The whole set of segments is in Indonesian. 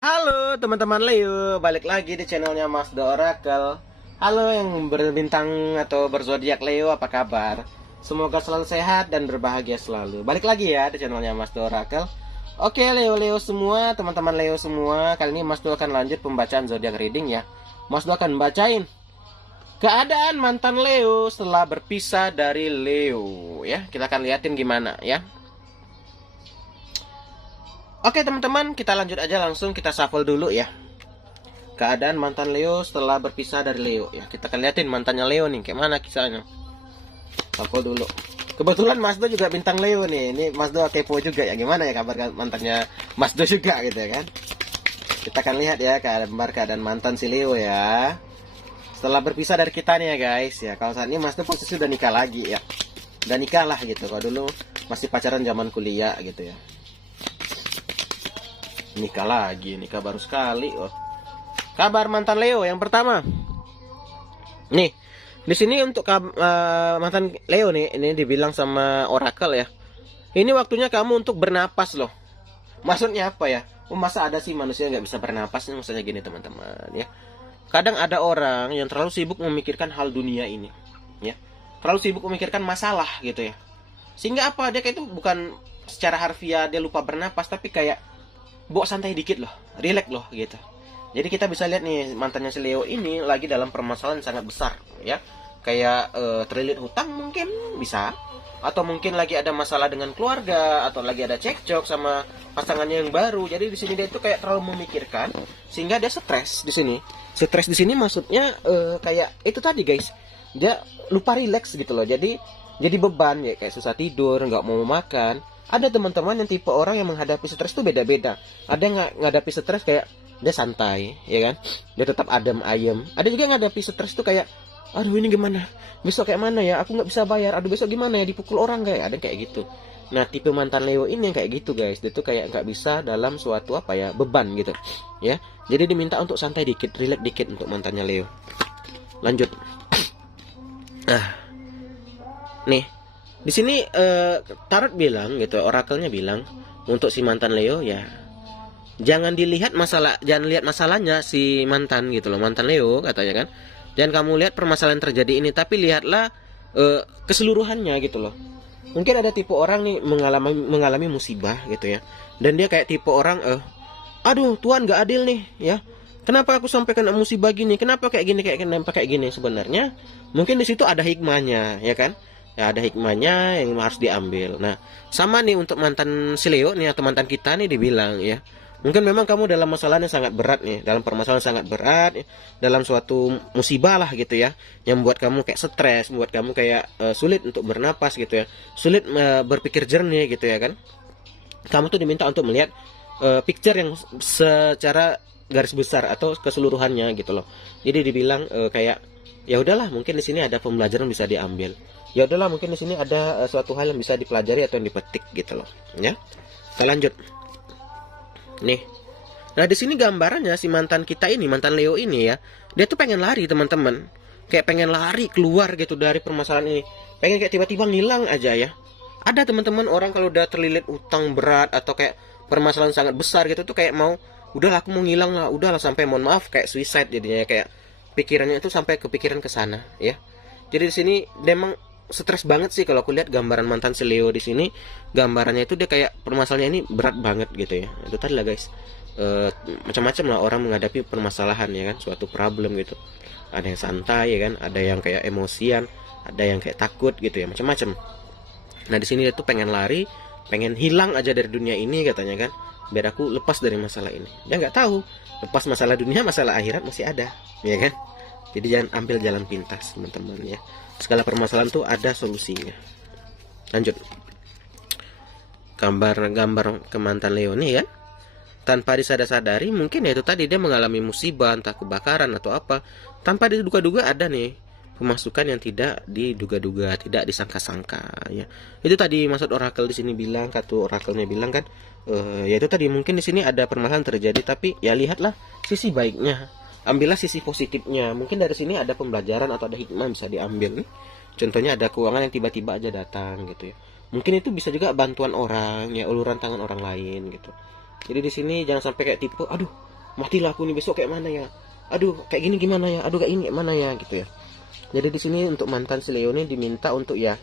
Halo teman-teman Leo, balik lagi di channelnya Mas The Oracle. Halo yang berbintang atau berzodiak Leo, apa kabar? Semoga selalu sehat dan berbahagia selalu. Balik lagi ya di channelnya Mas The Oracle. Oke Leo semua, teman-teman Leo semua, kali ini Mas Do akan lanjut pembacaan zodiak reading ya. Mas Do akan bacain keadaan mantan Leo setelah berpisah dari Leo ya. Kita akan liatin gimana ya. Oke teman-teman, kita lanjut aja, langsung kita shuffle dulu ya. Keadaan mantan Leo setelah berpisah dari Leo ya. Kita akan liatin mantannya Leo nih, kayak mana kisahnya. Shuffle dulu. Kebetulan Mas Do juga bintang Leo nih. Ini Mas Do kepo juga ya, gimana ya kabar mantannya Mas Do juga gitu ya kan. Kita akan lihat ya keadaan mantan si Leo ya. Setelah berpisah dari kita nih ya guys ya. Kalau saat ini Mas Do posisi udah nikah lagi ya. Udah nikah lah gitu. Kalau dulu masih pacaran zaman kuliah gitu ya. Nikah lagi, nikah baru sekali. Oh. Kabar mantan Leo yang pertama. Nih, di sini untuk mantan Leo nih, ini dibilang sama Oracle ya. Ini waktunya kamu untuk bernapas loh. Maksudnya apa ya? Masa ada sih manusia nggak bisa bernapas? Maksudnya gini teman-teman ya. Kadang ada orang yang terlalu sibuk memikirkan hal dunia ini, ya. Terlalu sibuk memikirkan masalah gitu ya. Sehingga apa? Dia kayak itu bukan secara harfiah dia lupa bernapas, tapi kayak bawa santai dikit loh, relax loh gitu. Jadi kita bisa lihat nih mantannya si Leo ini lagi dalam permasalahan sangat besar ya. Kayak terlilit hutang mungkin bisa, atau mungkin lagi ada masalah dengan keluarga, atau lagi ada cekcok sama pasangannya yang baru. Jadi di sini dia itu kayak terlalu memikirkan sehingga dia stres di sini. Stres di sini maksudnya kayak itu tadi guys. Dia lupa relax gitu loh. Jadi beban ya, kayak susah tidur, nggak mau makan. Ada teman-teman yang tipe orang yang menghadapi stres itu beda-beda. Ada yang menghadapi stres kayak dia santai, ya kan? Dia tetap adem ayem. Ada juga yang menghadapi stres itu kayak, aduh ini gimana? Besok kayak mana ya? Aku nggak bisa bayar. Aduh besok gimana ya? Dipukul orang kayak. Ada kayak gitu. Nah tipe mantan Leo ini yang kayak gitu guys. Dia tuh kayak nggak bisa dalam suatu apa ya, beban gitu, ya. Jadi diminta untuk santai dikit, relax dikit untuk mantannya Leo. Lanjut. Nih. Di sini Tarot bilang gitu, orakelnya bilang untuk si mantan Leo ya, jangan dilihat masalah, jangan lihat masalahnya si mantan gitu loh, mantan Leo katanya kan. Jangan kamu lihat permasalahan terjadi ini, tapi lihatlah keseluruhannya gitu loh. Mungkin ada tipe orang nih mengalami musibah gitu ya, dan dia kayak tipe orang aduh Tuhan gak adil nih ya. Kenapa aku sampai kena musibah gini? Kenapa kayak gini, kenapa kayak gini? Sebenarnya mungkin di situ ada hikmahnya ya kan. Ya ada hikmahnya yang harus diambil. Nah, sama nih untuk mantan si Leo nih atau mantan kita nih dibilang ya. Mungkin memang kamu dalam masalah yang sangat berat nih, dalam permasalahan sangat berat, ya, dalam suatu musibah lah gitu ya, yang membuat kamu kayak stres, membuat kamu kayak sulit untuk bernapas gitu ya, sulit berpikir jernih gitu ya kan. Kamu tuh diminta untuk melihat picture yang secara garis besar atau keseluruhannya gitu loh. Jadi dibilang kayak ya udahlah, mungkin di sini ada pembelajaran bisa diambil. Ya udahlah, mungkin di sini ada suatu hal yang bisa dipelajari atau yang dipetik gitu loh, ya. Kita lanjut. Nih. Nah, di sini gambarannya si mantan kita ini, mantan Leo ini ya, dia tuh pengen lari, teman-teman. Kayak pengen lari keluar gitu dari permasalahan ini. Pengen kayak tiba-tiba ngilang aja ya. Ada teman-teman orang kalau udah terlilit utang berat atau kayak permasalahan sangat besar gitu tuh kayak mau, udahlah aku mau ngilang lah, udahlah, sampai mohon maaf kayak suicide jadinya, kayak pikirannya itu sampai kepikiran ke sana ya. Jadi di sini memang stres banget sih kalau aku lihat gambaran mantan si Leo di sini. Gambarannya itu dia kayak permasalahannya ini berat banget gitu ya. Itu tadi lah guys. Macam-macam lah orang menghadapi permasalahan ya kan, suatu problem gitu. Ada yang santai ya kan, ada yang kayak emosian, ada yang kayak takut gitu ya, macam-macam. Nah di sini dia tuh pengen lari, pengen hilang aja dari dunia ini katanya kan, biar aku lepas dari masalah ini. Dia nggak tahu lepas masalah dunia, masalah akhirat masih ada, ya kan. Jadi jangan ambil jalan pintas teman-teman ya. Segala permasalahan tuh ada solusinya. Lanjut. Gambar ke mantan Leo nih ya. Tanpa disadari mungkin ya itu tadi dia mengalami musibah, entah kebakaran atau apa. Tanpa diduga-duga ada nih pemasukan yang tidak diduga-duga, tidak disangka-sangka ya. Itu tadi maksud oracle di sini bilang, kartu oracle-nya bilang kan, ya itu tadi mungkin di sini ada permasalahan terjadi, tapi ya lihatlah sisi baiknya. Ambillah sisi positifnya. Mungkin dari sini ada pembelajaran atau ada hikmah yang bisa diambil. Contohnya ada keuangan yang tiba-tiba aja datang gitu ya. Mungkin itu bisa juga bantuan orang ya, uluran tangan orang lain gitu. Jadi di sini jangan sampai kayak tipe, aduh matilah aku nih besok kayak mana ya, aduh kayak gini gimana ya, aduh kayak ini kayak mana ya gitu ya. Jadi di sini untuk mantan si Leo ini diminta untuk ya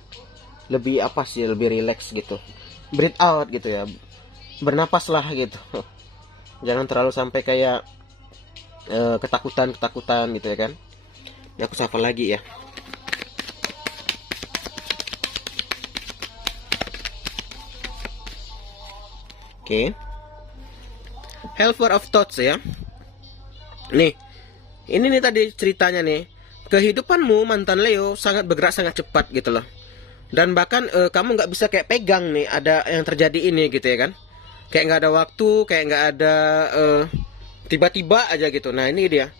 lebih apa sih, lebih relax gitu, breathe out gitu ya, bernapas lah gitu. Jangan terlalu sampai kayak ketakutan gitu ya kan. Ini aku shuffle lagi ya. Oke. Helper of thoughts ya. Nih, ini nih tadi ceritanya nih. Kehidupanmu mantan Leo sangat bergerak sangat cepat gitu loh. Dan bahkan kamu nggak bisa kayak pegang nih ada yang terjadi ini gitu ya kan. Kayak nggak ada waktu, kayak nggak ada tiba-tiba aja gitu. Nah ini dia.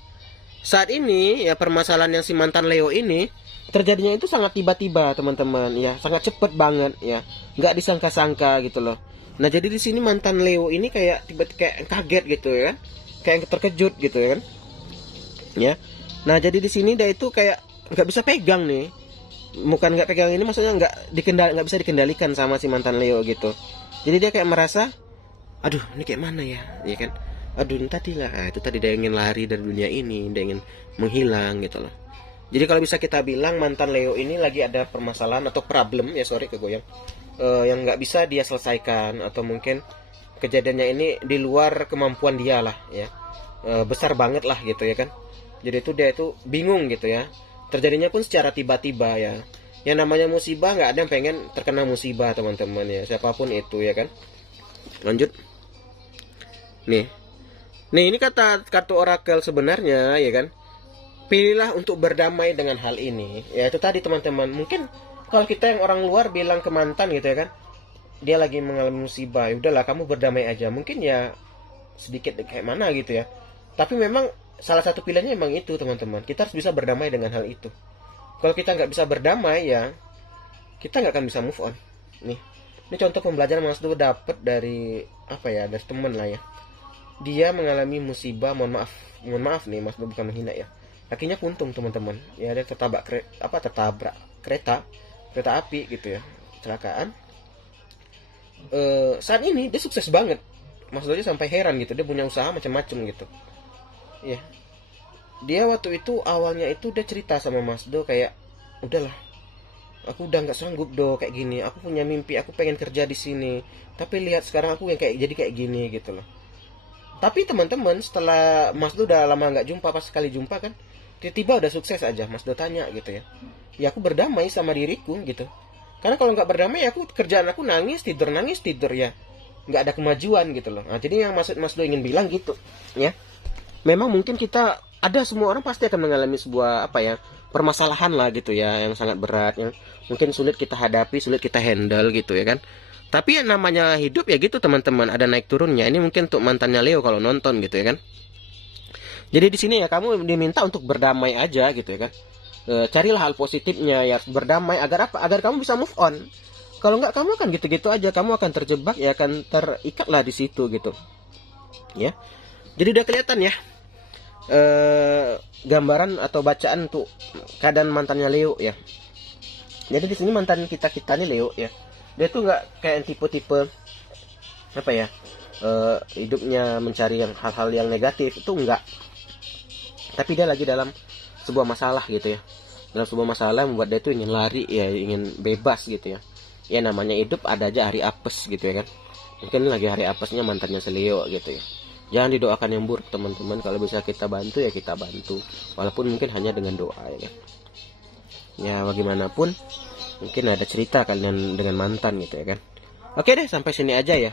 Saat ini ya permasalahan yang si mantan Leo ini terjadinya itu sangat tiba-tiba teman-teman ya, sangat cepet banget ya, nggak disangka-sangka gitu loh. Nah jadi di sini mantan Leo ini kayak tiba-tiba kayak kaget gitu ya, kayak terkejut gitu ya kan, ya. Nah jadi di sini dia itu kayak nggak bisa pegang nih, bukan nggak pegang ini maksudnya nggak bisa dikendalikan sama si mantan Leo gitu. Jadi dia kayak merasa, aduh ini kayak mana ya, ya kan? Aduh ini tadi lah, itu tadi dia ingin lari dari dunia ini, dia ingin menghilang gitu loh. Jadi kalau bisa kita bilang mantan Leo ini lagi ada permasalahan atau problem ya, sorry kegoyang, yang nggak bisa dia selesaikan, atau mungkin kejadiannya ini di luar kemampuan dia lah ya, besar banget lah gitu ya kan. Jadi itu dia itu bingung gitu ya, terjadinya pun secara tiba-tiba ya. Yang namanya musibah nggak ada yang pengen terkena musibah teman-teman ya, siapapun itu ya kan. Lanjut nih ini kata kartu orakel sebenarnya ya kan, pilihlah untuk berdamai dengan hal ini ya. Itu tadi teman-teman, mungkin kalau kita yang orang luar bilang ke mantan gitu ya kan, dia lagi mengalami musibah, ya udahlah kamu berdamai aja, mungkin ya sedikit kayak mana gitu ya. Tapi memang salah satu pilihannya memang itu teman-teman, kita harus bisa berdamai dengan hal itu. Kalau kita nggak bisa berdamai ya kita nggak akan bisa move on. Ini contoh pembelajaran Mas tuh dapat dari apa ya, dari temen lah ya. Dia mengalami musibah, mohon maaf nih Mas, bukan menghina ya, kakinya puntung teman-teman ya, dia tertabrak kereta api gitu ya, kecelakaan. Saat ini dia sukses banget, Mas Doja sampai heran gitu, dia punya usaha macam-macam gitu ya. Dia waktu itu awalnya itu dia cerita sama Mas Do kayak, udahlah aku udah nggak sanggup Do kayak gini, aku punya mimpi, aku pengen kerja di sini, tapi lihat sekarang aku yang kayak jadi kayak gini gitu loh. Tapi teman-teman, setelah Mas Do udah lama nggak jumpa, pas sekali jumpa kan tiba-tiba udah sukses aja. Mas Do tanya gitu ya, ya aku berdamai sama diriku gitu, karena kalau nggak berdamai aku kerjaan aku nangis tidur ya, nggak ada kemajuan gitu loh. Nah jadi yang maksud Mas Do ingin bilang gitu ya, memang mungkin kita ada, semua orang pasti akan mengalami sebuah apa ya, permasalahan lah gitu ya, yang sangat berat, yang mungkin sulit kita hadapi, sulit kita handle gitu ya kan. Tapi yang namanya hidup ya gitu teman-teman, ada naik turunnya. Ini mungkin untuk mantannya Leo kalau nonton gitu ya kan. Jadi di sini ya kamu diminta untuk berdamai aja gitu ya kan. Carilah hal positifnya ya, berdamai agar apa? Agar kamu bisa move on. Kalau nggak kamu akan gitu-gitu aja, kamu akan terjebak ya, akan terikat lah di situ gitu. Ya. Jadi udah kelihatan ya gambaran atau bacaan untuk keadaan mantannya Leo ya. Jadi di sini mantan kita nih Leo ya, dia tuh nggak kayak tipe-tipe apa ya, hidupnya mencari yang hal-hal yang negatif, itu enggak. Tapi dia lagi dalam sebuah masalah gitu ya, dalam sebuah masalah membuat dia tuh ingin lari ya, ingin bebas gitu ya. Ya namanya hidup ada aja hari apes gitu ya kan. Mungkin lagi hari apesnya mantannya Leo gitu ya. Jangan didoakan yang buruk teman-teman, kalau bisa kita bantu ya kita bantu, walaupun mungkin hanya dengan doa ya kan. Ya bagaimanapun mungkin ada cerita kalian dengan mantan gitu ya kan. Oke deh, sampai sini aja ya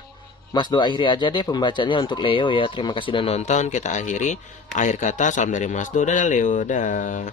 Mas Do, akhiri aja deh pembacanya untuk Leo ya. Terima kasih udah nonton, kita akhiri. Akhir kata, salam dari Mas Do, dadah Leo, dah.